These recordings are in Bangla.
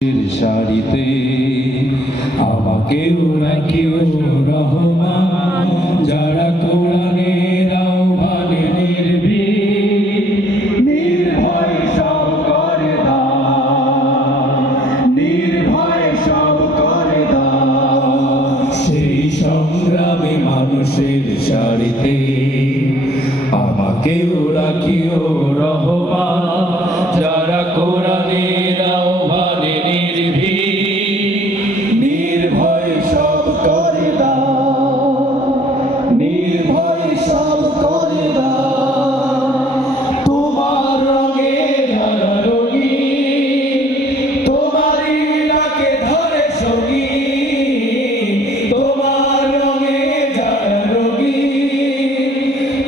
সারিতে আমাকেও রাখিও রহমান, যারা কোরআনের আহ্বানে নির্ভয় সব করে দান, নির্ভয় সব করে দান। সেই সংগ্রামী মানুষের সারিতে আমাকেও রাখিও রহমান, যারা কোরআনের আহ্বানে নির্ভয় সব করে দান, নির্ভয় সব করে দান। তোমার রঙে যারা রঙি, তোমারই ডাকে ধরে সঙ্গী, তোমার রঙে যারা রঙি,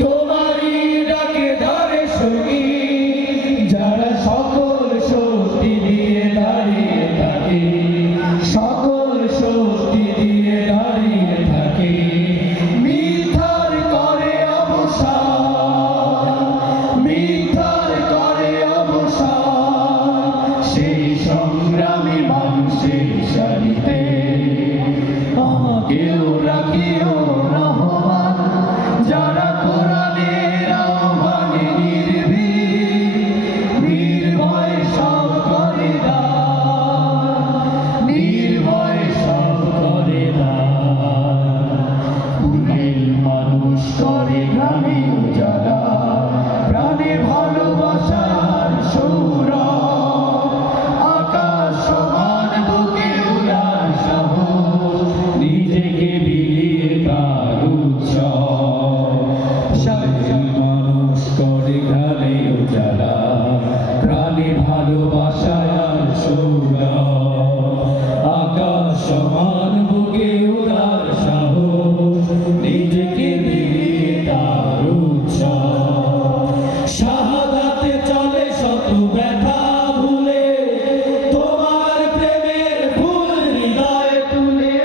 তোমারই ডাকে ধরে সঙ্গী, যারা সকল শক্তি দিয়ে দাঁড়িয়ে থাকে, সকল শক্তি দিয়ে দাঁড়িয়ে থাকে। মিথ্যার করে অবসান, মিথ্যার করে অবসান। সেই সংগ্রামী মানুষের সারিতে আমাকেও রাখিও রহমান, যারা কোরআনের আহ্বানে নির্ভয় সব করে দান, নির্ভয় সব করে দান। ভুলের মানুষ করে গ্রামে উজালা, প্রাণে ভালোবাসার সৌরভ, আকাশ সমান বুকে উড়ার সাহস, নিজেকে বিলিয়ে তার উৎসব। সাধারণ মানুষ করে গ্রামে উজালা, প্রাণে ভালোবাসার সৌরভ, আকাশ সমান বুকে উড়ার সাহস, নিজেকে বিলিয়ে তার উৎসব। শাহাদাতে চলে শত ব্যথা ভুলে, তোমার প্রেমের ফুল হৃদয়ে তুলে।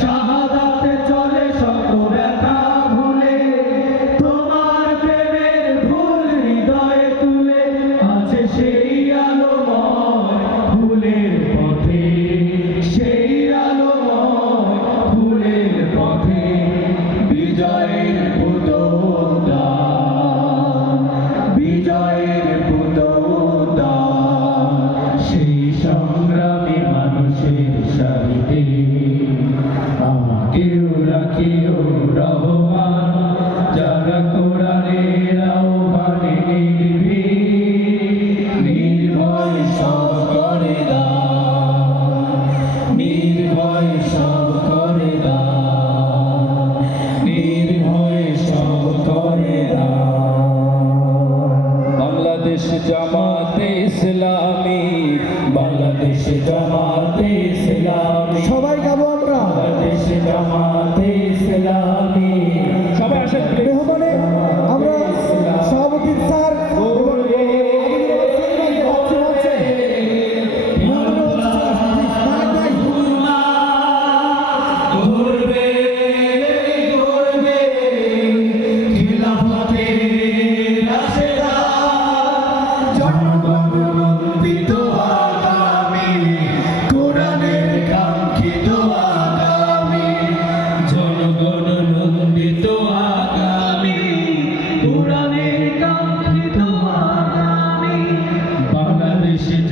শাহাদাতে চলে শত ব্যথা ভুলে, তোমার প্রেমের ফুল হৃদয়ে তুলে। আছে সেই আলোময় ফুলের পথে, সেই আলোময় ফুলের পথে, বিজয়ের পুতল দান, বিজয়ের পুতল দান। সেই সংগ্রামী মানুষের সারিতে আমাকেও রাখিও রহমান, যারা কোরআনের আহ্বানে নির্ভয় সব করে দান, নির্ভয় সব করে দান, নির্ভয় সব করে দান। বাংলাদেশ জামাতে ইসলামী, বাংলাদেশ জামাতে ইসলামী, সবাই গাবো আমরা। বাংলাদেশ জামাতে ইসলামী, সবাই আসেন মেহমানে আমরা সভাপতি স্যার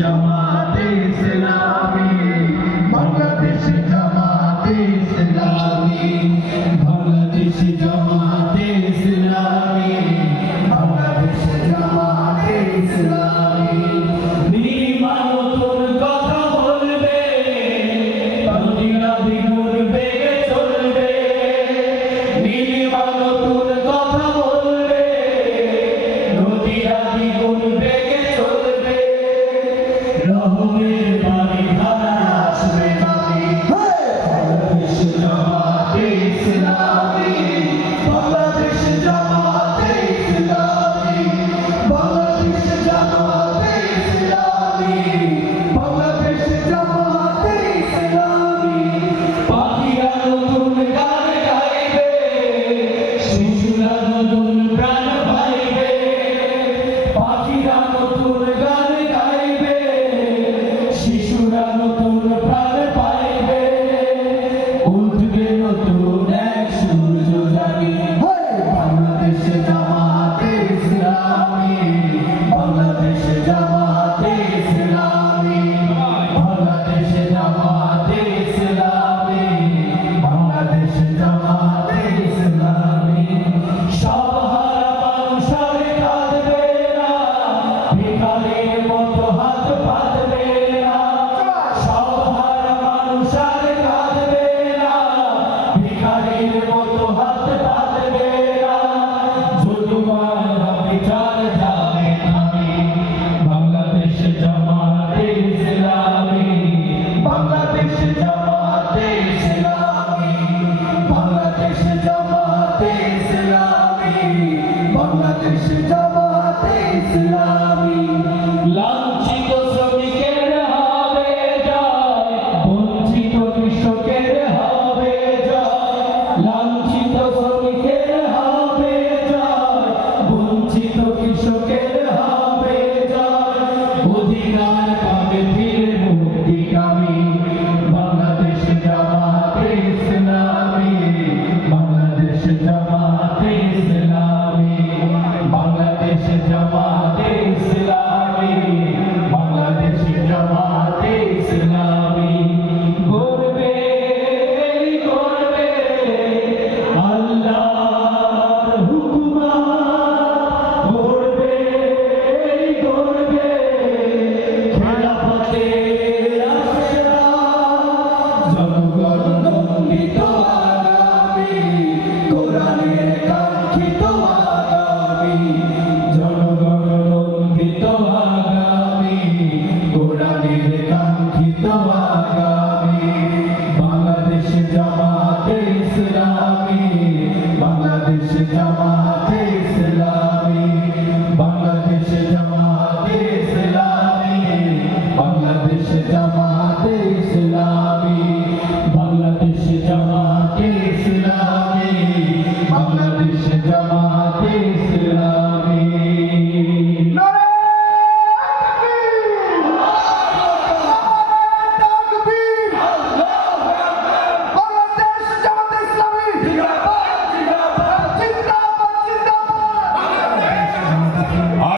জামাতে ইসলামী, বাংলাদেশ জামাতে ইসলামী, বাংলাদেশ জামাতে ইসলামী, বাংলাদেশ জামাতে ইসলামী। নির্মাণতুর কথা বলবে, নদীরা দ্বিগুণ বেগে চলবে। নির্মাণতুর কথা বলবে, নদীরা দ্বিগুণ বেগে চলবে। রহমের